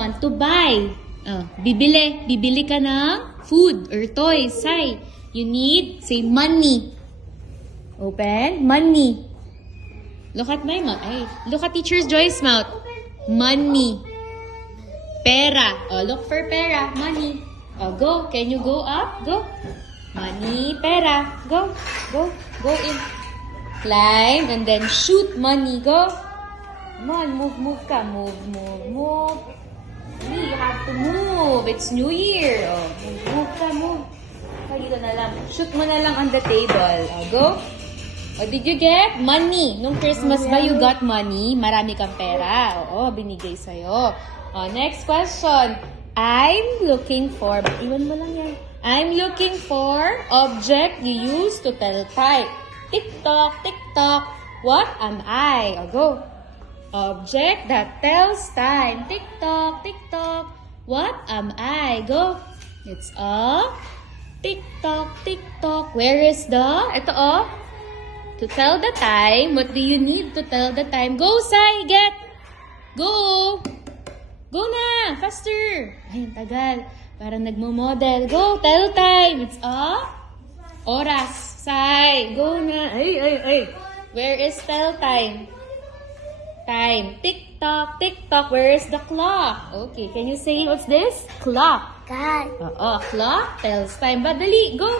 want to buy. Bibili. Bibili ka ng food or toys. Say, you need, say, money. Open. Money. Look at my mouth. Ay, look at Teacher Joy's mouth. Money. Pera. Look for pera. Money. Go. Can you go up? Go. Money, pera. Go. Go. Go in. Climb and then shoot money. Go. Come on. Move ka. Move. You have to move. It's New Year. Move ka. Move. Dito na lang. Shoot mo na lang on the table. Go. Did you get money? Nung Christmas ba you got money? Marami kang pera. Binigay sa'yo. Next question. I'm looking for, iwan mo lang yan. I'm looking for object you use to tell time. Tick-tock, tick-tock. What am I? Go. Object that tells time. Tick-tock, tick-tock. What am I? Go. It's a tick-tock, tick-tock. Where is the, ito to tell the time. What do you need to tell the time? Go, Sai, get. Go. Go na, faster. Ay, ang tagal. Parang nagmo-model. Go, tell time. It's a oras. Sai, go na. Ay. Where is tell time? Time. Tick-tock, tick-tock. Where is the clock? Okay, can you say what's this? Clock. God. Clock tells time. But dali, go.